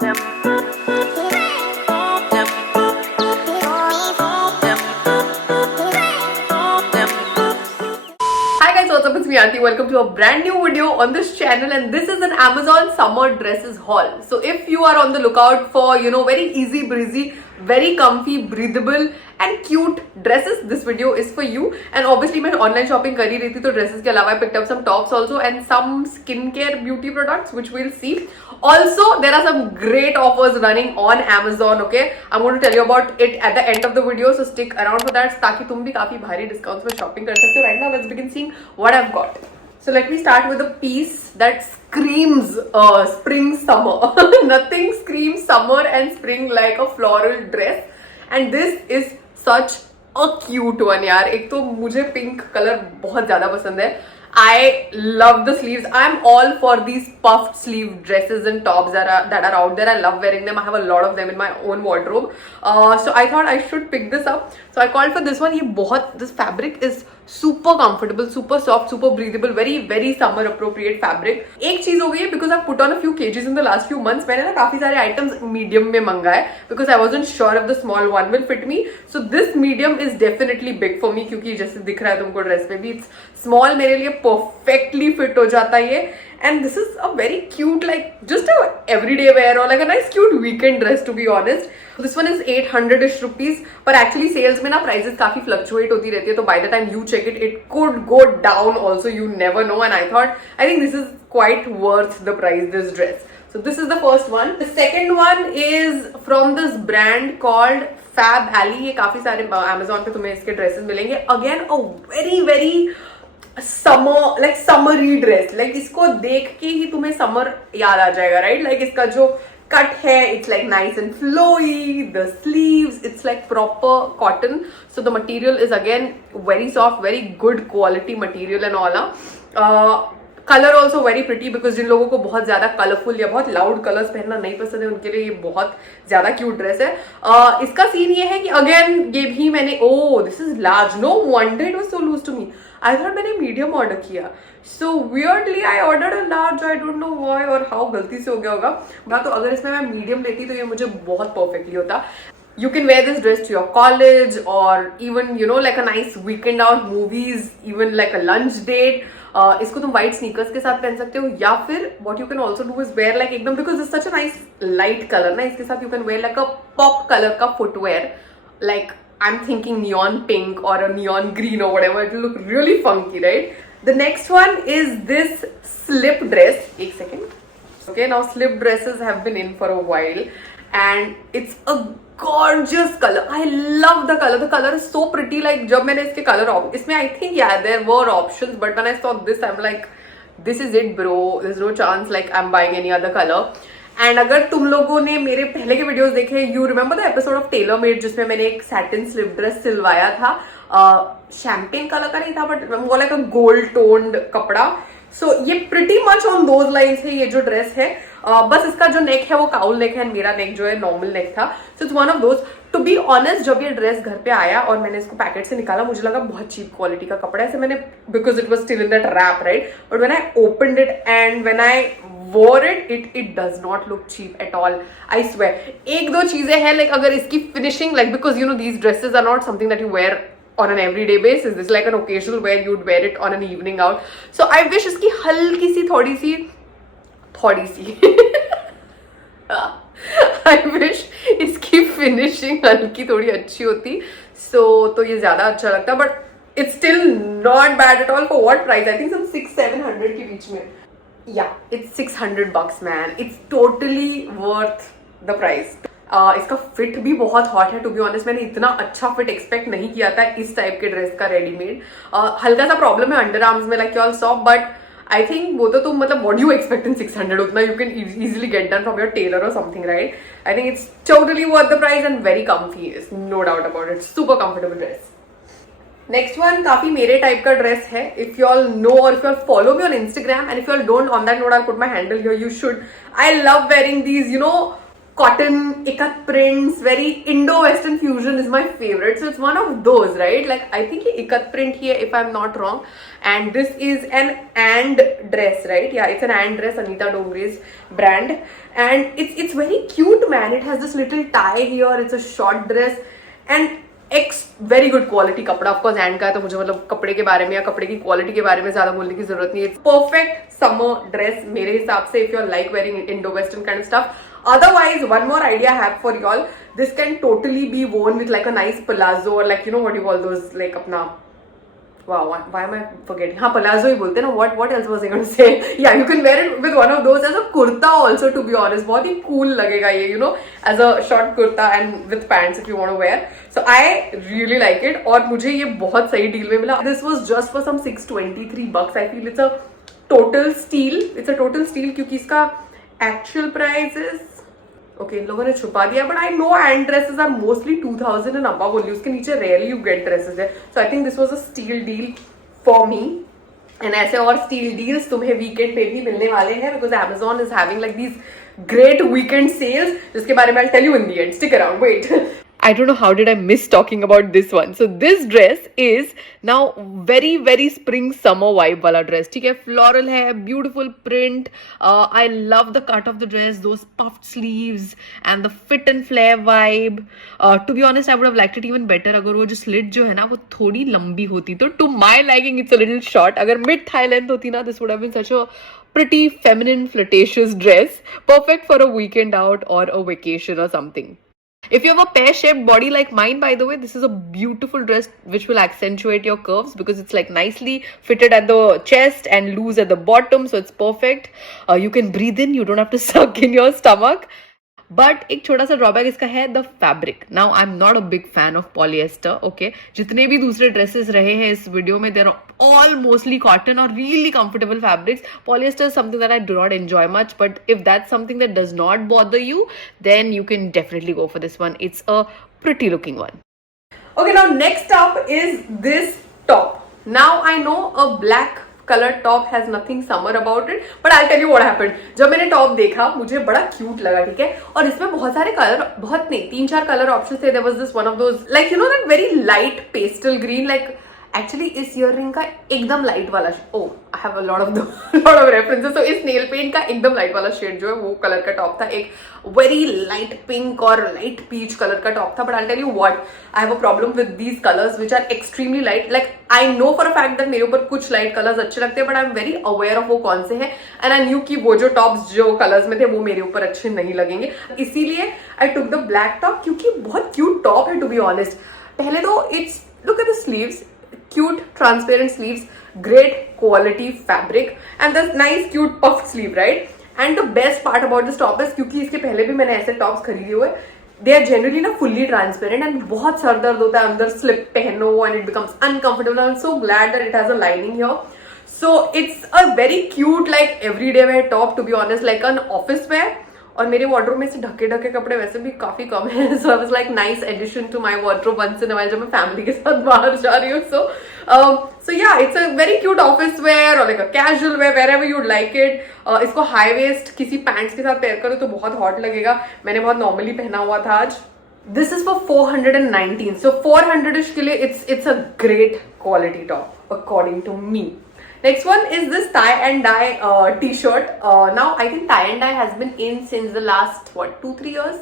Hi guys, what's up? It's me Aarti. Welcome to a brand new video on this channel, and this is an Amazon summer dresses haul. So if you are on the lookout for, very easy breezy, very comfy, breathable and cute dresses, this video is for you. And obviously मैं online shopping कर ही रही थी, तो dresses के अलावा I picked up some tops also and some skincare beauty products which we'll see. Also, there are some great offers running on Amazon. Okay, I'm going to tell you about it at the end of the video, so stick around for that ताकि तुम भी काफी भारी discounts में shopping कर सकते हो. Right now, let's begin seeing what I've got. So let me start with a piece that screams spring summer. Nothing screams summer and spring like a floral dress, and this is such a cute one यार. एक तो मुझे pink colour बहुत ज्यादा पसंद है. I love the sleeves. I'm all for these puffed sleeve dresses and tops that are out there. I love wearing them. I have a lot of them in my own wardrobe. So I thought I should pick this up. So I called for this one. This fabric is super comfortable, super soft, super breathable, very very summer appropriate fabric. एक चीज हो गई है because I've put on a few kgs in the last few months. मैंने ना काफी सारे items medium में मंगाए because I wasn't sure if the small one will fit me. So this medium is definitely big for me क्योंकि जैसे दिख रहा है तुमको ड्रेस पे भी it's small मेरे लिए perfectly fit हो जाता है ये. And this is a very cute, like just a everyday wear or like a nice cute weekend dress to be honest. This one is 800ish rupees, but actually sales में ना prices काफी fluctuate होती रहती है, तो by the time you check it, it could go down also, you never know. And I think this is quite worth the price, this dress. So this is the first one. The second one is from this brand called Fab Ali. ये काफी सारे Amazon पे तुम्हें इसके dresses मिलेंगे. Again a very very summery dress. Like इसको देख के ही तुम्हें summer याद आ जाएगा, right? Like इसका जो cut है, it's like nice and flowy. The sleeves, it's like proper cotton. So the material is again very soft, very good quality material and all. Colour also very pretty because जिन लोगों को बहुत ज्यादा colourful या बहुत loud colours पहनना नहीं पसंद है उनके लिए ये बहुत ज्यादा क्यूट ड्रेस है. इसका सीन ये है कि अगेन ये भी मैंने this is large, no wonder it was so loose to me. I thought मैंने मीडियम ऑर्डर किया, so weirdly I ordered a large. I don't know why और हाउ गलती से हो गया होगा. तो अगर इसमें मैं मीडियम लेती तो ये मुझे बहुत परफेक्टली होता. You can wear this dress to your college or even like a nice weekend out, movies, even like a lunch date. इसको तुम white sneakers के साथ पहन सकते हो या फिर what you can also do is wear like एकदम, because it's such a nice light color ना, इसके साथ you can wear like a pop color का footwear, like I'm thinking neon pink or a neon green or whatever. It will look really funky, right? The next one is this slip dress. एक second. Okay, now slip dresses have been in for a while and it's a gorgeous color. I love the color. The color is so pretty. Like जब मैंने इसके color इसमें I think there were options, but when I saw this I'm like, this is it bro. There's no chance like I'm buying any other color. And अगर तुम लोगों ने मेरे पहले के वीडियोस देखे, you remember the episode of Tailor Made जिसमें मैंने एक satin slip dress सिलवाया था. शैम्पेन कलर का नहीं था बट वो लाइक अ गोल्ड टोन्ड कपड़ा. सो ये pretty much on those lines है ये जो ड्रेस है. बस इसका जो नेक है वो काउल नेक है, मेरा नेक जो है नॉर्मल नेक था. So it's one of those. To be honest, जब ये ड्रेस घर पे आया और मैंने इसको पैकेट से निकाला, मुझे लगा बहुत चीप क्वालिटी का कपड़ा है. ऐसे मैंने, because it was still in that wrap, right? But when I opened it and when I wore it does not look cheap at all. I swear. एक दो चीजें हैं, like अगर इसकी finishing, like because these dresses are not something that you wear on an everyday basis. This is like an occasional wear, you'd wear it on an evening out. So I wish इसकी हल्की सी थोड़ी सी I wish इसकी finishing हल्की थोड़ी अच्छी होती. So तो ये ज्यादा अच्छा लगता, but it's still not bad at all. For what price? I think some 600-700 के बीच में. Yeah, it's $600 man. It's totally worth the price. इसका फिट भी बहुत हॉट है. टू बी ऑनेस्ट, मैंने इतना अच्छा फिट एक्सपेक्ट नहीं किया था इस टाइप के ड्रेस का रेडीमेड. हल्का सा प्रॉब्लम है अंडर आर्म्स में, like you all saw, but I think वो तो तुम मतलब व्हाट यू एक्सपेक्ट इन 600 उतना you can easily get done from your tailor और something, right? I think it's totally worth the price and very comfy, no doubt about it. Super comfortable dress. Next one काफी मेरे type का dress है. If you all know और if you all follow me on Instagram and if you all don't, on that note I put my handle here, you should. I love wearing these cotton, ikat prints, very Indo-Western fusion is my favorite. So it's one of those, right? Like I think ye ikat print here, if I'm not wrong. And this is an and dress, right? Yeah, it's an and dress, Anita Dongre's brand. And it's very cute, man. It has this little tie here. It's a short dress. And very good quality कपड़ा. Of course and का है तो मुझे मतलब कपड़े के बारे में या कपड़े की क्वालिटी के बारे में ज्यादा बोलने की जरूरत नहीं है. परफेक्ट समर ड्रेस मेरे हिसाब से, if you are like wearing Indo western kind of stuff. Otherwise, one more idea I have for y'all. This can totally be worn with like a nice palazzo or like, you know, what you call those, like apna, wow, why am I forgetting? हाँ, palazzo ही बोलते हैं ना. What else was I going to say? Yeah, you can wear it with one of those as a kurta also, to be honest. बहुत ही cool लगेगा ये, you know, as a short kurta and with pants if you want to wear. So I really like it. और मुझे ये बहुत सही deal में मिला. This was just for some $623. I feel it's a total steal. It's a total steal क्योंकि इसका actual price is, okay इन लोगों ने छुपा दिया, but I know hand dresses are mostly 2000 and above only. उसके नीचे रेयरली यू गेट ड्रेसेस है. So I think this was a steal deal for me. And ऐसे और स्टील डील्स तुम्हें वीकेंड पे भी मिलने वाले हैं because Amazon is having like these great weekend sales, जिसके बारे में I tell you in the end. Stick around, wait. I don't know how did I miss talking about this one. So this dress is now very very spring summer vibe wala dress. ठीक है, floral है, beautiful print. I love the cut of the dress, those puffed sleeves and the fit and flare vibe. To be honest, I would have liked it even better अगर वो जो slit जो है ना वो थोड़ी लंबी होती. तो to my liking it's a little short. अगर mid thigh length होती ना, this would have been such a pretty feminine flirtatious dress, perfect for a weekend out or a vacation or something. If you have a pear-shaped body like mine, by the way, this is a beautiful dress which will accentuate your curves because it's like nicely fitted at the chest and loose at the bottom, so it's perfect. You can breathe in, you don't have to suck in your stomach. But एक छोटा सा drawback इसका है, the fabric. Now I am not a big fan of polyester. Okay, जितने भी दूसरे dresses रहे हैं इस वीडियो में, देर ऑल मोस्टली कॉटन और really comfortable fabrics. Polyester is something that I do not enjoy much, but if that's something that does not bother you, then you can definitely go for this one. It's a pretty looking one. Okay, now next up is this top. Now I know a black color top has nothing summer about it, but I'll tell you what happened. जब मैंने top देखा मुझे बड़ा cute लगा, ठीक है, और इसमें बहुत सारे कलर, बहुत नहीं 3-4 कलर ऑप्शन थे. There was this one of those like, you know, that very light pastel green, like actually इस ईयररिंग का एकदम लाइट वाला, oh I have a lot of references. तो इस नेल पेंट का एकदम लाइट वाला शेड जो है वो कलर का टॉप था. एक वेरी लाइट पिंक और लाइट पीच कलर का टॉप था. But I tell you what, I have a problem with these colours which are extremely light. Like I know for a fact that मेरे ऊपर कुछ light colours अच्छे लगते हैं, but I am very aware of वो कौन से हैं. एंड आई न्यू कि वो जो टॉप्स जो कलर्स में थे वो मेरे ऊपर अच्छे नहीं लगेंगे, इसीलिए आई टुक द ब्लैक टॉप, क्योंकि बहुत क्यूट टॉप है टू बी ऑनेस्ट. पहले तो it's, look at the sleeves, cute transparent sleeves, great quality fabric and the nice cute puffed sleeve, right? And the best part about this top is, क्योंकि इसके पहले भी मैंने ऐसे tops खरीदे हुए, they are generally ना fully transparent and बहुत सर दर्द होता है अंदर slip पहनो and it becomes uncomfortable. I'm so glad that it has a lining here. So it's a very cute like everyday wear top, to be honest, like an office wear. और मेरे wardrobe में से ढके कपड़े वैसे भी काफी कम है. So I was like nice addition to my wardrobe once in a while जब मैं फैमिली के साथ बाहर जा रही हूँ. So yeah it's a very cute office wear और like a casual wear, wherever you like it. इसको हाई वेस्ट किसी पैंट्स के साथ पेयर करो तो बहुत हॉट लगेगा. मैंने बहुत नॉर्मली पहना हुआ था आज. This is for 419. सो 400 के लिए it's a great quality top according to me. Next one is this tie and dye t-shirt. Now I think tie and dye has been in since the last 2-3 years.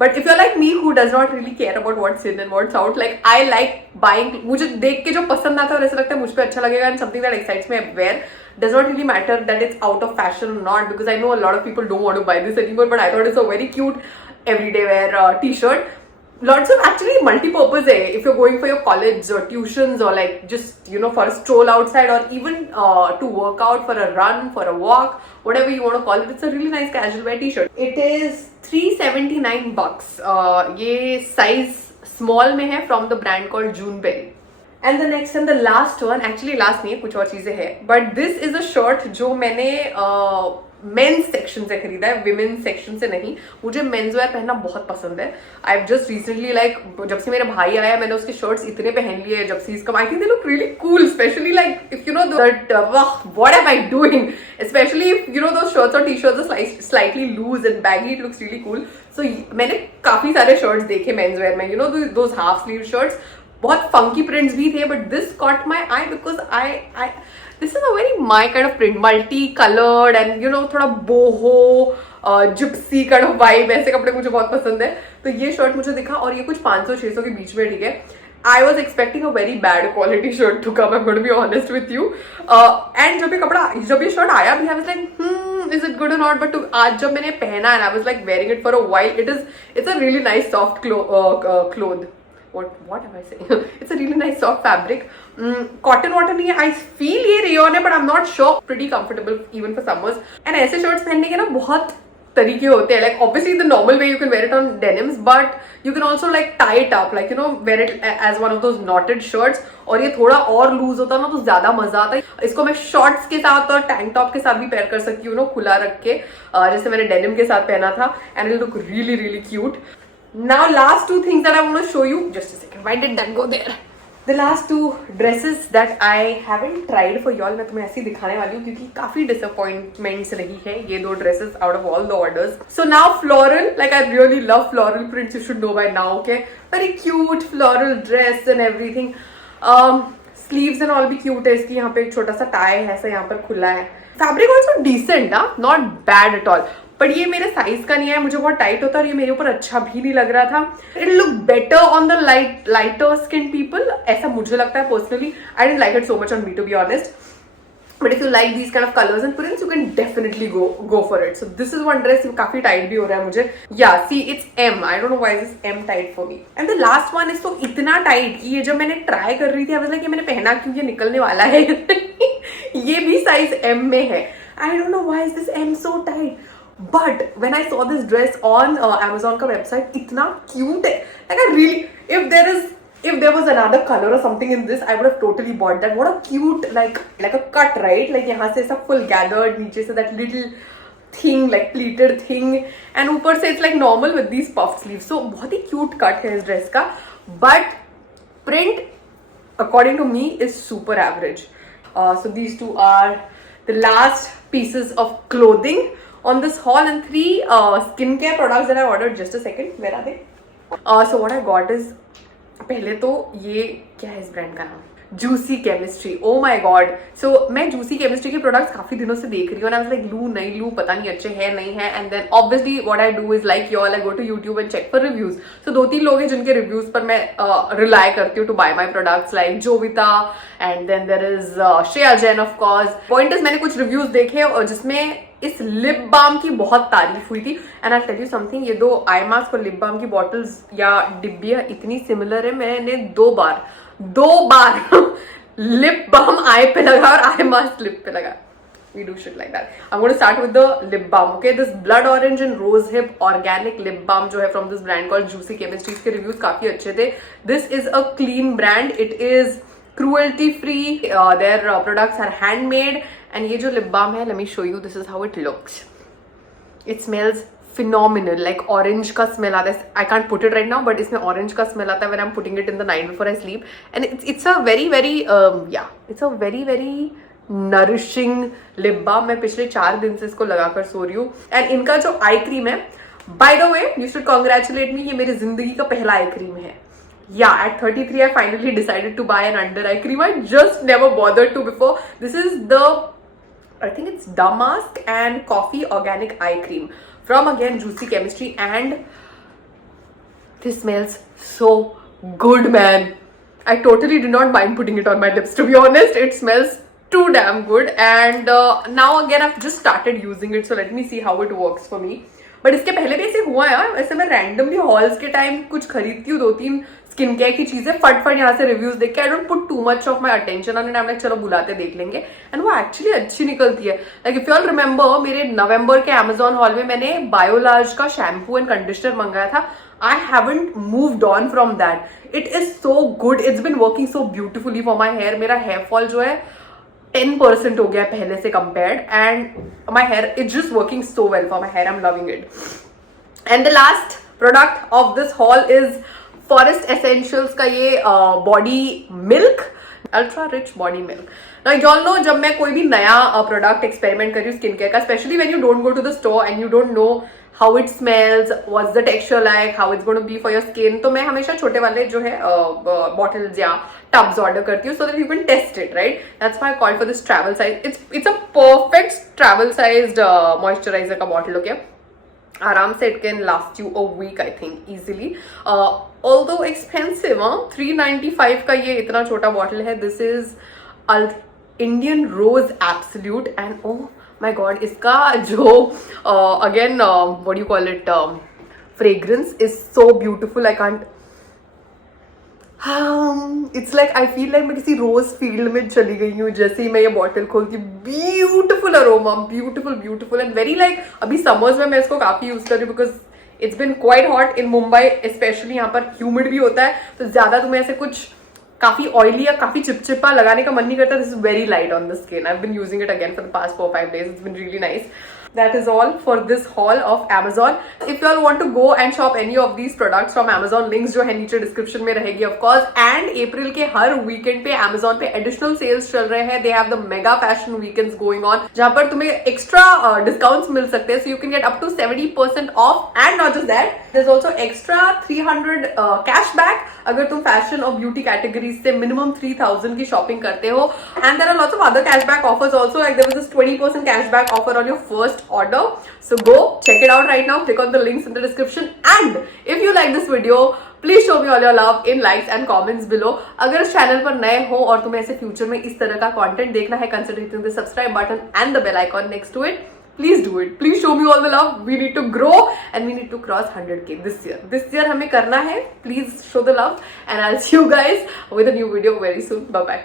But if you're like me who does not really care about what's in and what's out, like I like buying. मुझे देख के जो पसंद आता है और ऐसा लगता है मुझ पे अच्छा लगेगा and something that excites me I wear. Does not really matter that it's out of fashion or not, because I know a lot of people don't want to buy this anymore. But I thought it's a very cute everyday wear t-shirt. Lots of actually multi-purpose hai. If you're going for your college or tuitions or like just, you know, for a stroll outside or even to work out, for a run, for a walk, whatever you want to call it, it's a really nice casual wear t-shirt. It is $379. ये size small में है from the brand called Juneberry. And the next and the last one, actually last नहीं है, कुछ और चीजें हैं, but this is a shirt जो मैंने मेंस सेक्शन से खरीदा है, विमेन सेक्शन से नहीं। मुझे मेंस वेयर पहनना बहुत पसंद है। आई जस्ट रिसेंटली लाइक जब से मेरा भाई आया मैंने उसके शर्ट्स इतने पहन लिए जब से इसका, I think they look really cool, specially like if you know that what am I doing, specially if you know those shirts और T shirts are slightly loose and baggy, it looks really cool. So मैंने काफी सारे shirts देखे men's wear में, you know those half sleeve shirts, बहुत funky prints भी थे, but this caught my eye because I this is a very my kind of print, multi coloured and you know थोड़ा बोहो Gypsy kind of vibe, ऐसे कपड़े मुझे बहुत पसंद है। तो ये शर्ट मुझे दिखा और ये कुछ 500-600 के बीच में, ठीक है। I was expecting a very bad quality shirt to come, I am going to be honest with you. And जब ये शर्ट आया भी, I was like is it good और नॉट, बट आज जब मैंने पहना है, I was like wearing it for a while, it's a really nice soft cloth. What am I saying? It's a really nice soft fabric. Cotton नहीं है, I feel ये rayon है, but I'm not sure. Pretty comfortable even for summers. And ऐसे shirts पहनने के ना बहुत तरीके होते हैं. Like obviously the normal way you can wear it on denims, but you can also like tie it up, like you know wear it as one of those knotted shirts. और ये थोड़ा और लूज होता ना तो ज्यादा मजा आता है. इसको मैं शॉर्ट्स के साथ और टैंक टॉप के साथ भी पेयर कर सकती हूँ, खुला रख के, जैसे मैंने डेनिम के साथ पहना था. And it look really really cute. Now last two things that I want to show you. Just a second. Why did that go there? The last two dresses that I haven't tried for y'all. मैं तुम्हें ऐसे ही दिखाने वाली हूँ क्योंकि काफी disappointments रही है ये दो dresses out of all the orders. So now floral, like I really love floral prints. You should know by now. Okay, very cute floral dress and everything. Sleeves and all भी cute है इसकी. यहाँ पे एक छोटा सा tie है, ऐसा यहाँ पर खुला है. Fabric also decent, not bad at all. पर ये मेरे साइज का नहीं है, मुझे बहुत टाइट होता है और ये मेरे ऊपर अच्छा भी नहीं लग रहा था. It look better on the lighter skin people, ऐसा मुझे लगता है personally. I didn't like it so much on me to be honest, but if you like these kind of colours and prints you can definitely go for it. So this is one dress, काफी tight भी हो रहा है मुझे. या see it's M, I don't know why is M tight for me. And the last one is तो इतना tight कि ये जब मैंने ट्राई कर रही थी आई वाज लाइक ये मैंने पहना क्यों, ये निकलने वाला है. ये भी साइज एम में है. आई don't know why is this am so tight. But when I saw this dress on Amazon का website, इतना cute है. Like I really, if there was another color or something in this, I would have totally bought that. What a cute like a cut, right? Like यहाँ से सब full gathered, नीचे से that little thing like pleated thing, and ऊपर से it's like normal with these puff sleeves. So बहुत ही cute cut है इस dress का. But print, according to me, is super average. So these two are the last pieces of clothing on this haul, and 3 skincare products that I ordered. Just a second, where are they? So what I got is, पहले तो ये क्या है इस brand का नाम, juicy chemistry. ओ माई God. सो मैं juicy chemistry के प्रोडक्ट्स काफी दिनों से देख रही हूँ. लाइक लू नहीं लू, पता नहीं अच्छे है नहीं है. And then obviously what I do is like you all, I go to YouTube and check for reviews. So 2-3 लोग हैं जिनके रिव्यूज पर मैं रिलाई करती हूँ to buy my products, like Jovita, and then there is Shreya Jain of course. Point is मैंने कुछ reviews देखे और जिसमें इस लिप बाम की बहुत तारीफ हुई थी. And I tell you something, ये 2 आई मास्क और लिप बाम की बॉटल्स या डिब्बियां इतनी सिमिलर है. मैंने 2 बार लिप बाम आई पे लगा और आई मास्क लिप पे लगा. We do shit like that. I'm going to start with the lip balm. Okay, this blood orange and rose hip organic lip balm जो है from this brand called Juicy Chemistry. इसके reviews काफी अच्छे थे. This is a clean brand. It is cruelty free. Their products are handmade. And ये जो lip balm है, let me show you. This is how it looks. It smells phenomenal. Like orange का smell आता है. I can't put it right now, but इसमें orange का smell आता है when I'm putting it in the night before I sleep. And it's a very it's a very nourishing lip balm. मैं पिछले 4 दिन से इसको लगाकर सो रही हूँ. एंड इनका जो आई क्रीम है, by the way you should congratulate me, ये मेरी जिंदगी का पहला आई क्रीम है. Yeah at 33 I finally decided to buy an under eye cream. I just never bothered to before. This is the, I think it's Damask and Coffee Organic Eye Cream from again Juicy Chemistry, and this smells so good, man. I totally did not mind putting it on my lips, to be honest. It smells too damn good. And now again I've just started using it, so let me see how it works for me. But इसके पहले भी ऐसे हुआ है. ऐसे मैं randomly halls के time कुछ खरीदती हूँ 2-3 स्किन केयर की चीजें, फट यहाँ से रिव्यूज देख के. I don't put too much of my attention on it. I like चलो बुलाते देख लेंगे, एंड वो एक्चुअली अच्छी निकलती है. Like if you all remember, मेरे नवंबर के अमेजॉन हॉल में मैंने बायोलाज का शैम्पू एंड कंडीशनर मंगाया था. I haven't moved on from that. It is so good. It's been working so beautifully for my hair. मेरा हेयर फॉल जो है 10% हो गया है पहले से compared, and my hair it's just working so well for my hair. I'm loving it. And the last product of this haul is Forest Essentials का ये body milk, ultra rich body milk. Now y'all know जब मैं कोई भी नया product experiment कर रही हूँ स्किन केयर का, especially when you don't go to the store and you don't know how it smells, what's the texture like, how it's going to be for your skin, तो मैं हमेशा छोटे वाले जो है bottles या tubs order करती हूँ so that you can test it, right? That's why I called for this travel size. It's a perfect travel sized moisturizer का bottle, okay? आराम से it can last you a week I think easily. Although expensive, 395 का ये इतना छोटा bottle है. This is Indian Rose Absolute, and oh my god, इसका जो again what do you call it, fragrance is so beautiful. I can't it's like I feel like मैं किसी रोज field में चली गई हूँ जैसे ही मैं ये बॉटल खोलती हूँ. Beautiful aroma, beautiful and very like अभी समर्स में मैं इसको काफी यूज कर रही हूँ because it's been quite hot in Mumbai specially. यहाँ पर ह्यूमिड भी होता है तो ज्यादा तुम्हें ऐसे कुछ काफी ऑयली या काफी चिपचिपा लगाने का मन नहीं करता. This is very light on the skin. I have been using it again for the past 4-5 days. It's been really nice. That is all for this haul of Amazon. If you all want to go and shop any of these products from Amazon, links जो है नीचे description में रहेगी of course. And April के हर weekend पे Amazon पे additional sales चल रहे हैं. They have the mega fashion weekends going on जहाँ पर तुम्हें extra discounts मिल सकते हैं. So you can get up to 70% off. And not just that, there's also extra 300 cashback अगर तुम fashion और beauty categories से minimum 3000 की shopping करते हो. And there are lots of other cashback offers also. Like there was this 20% cashback offer on your first order. So go check it out right now. Click on the links in the description. And if you like this video, please show me all your love in likes and comments below. अगर इस channel पर नए हो और तुम्हें ऐसे future में इस तरह का कंटेंट देखना है, consider hitting the subscribe button and the bell icon next to it. Please do it. Please show me all the love. We need to grow and we need to cross 100K this year. This year हमें करना है. Please show the love and I'll see you guys with a new video very soon. Bye bye.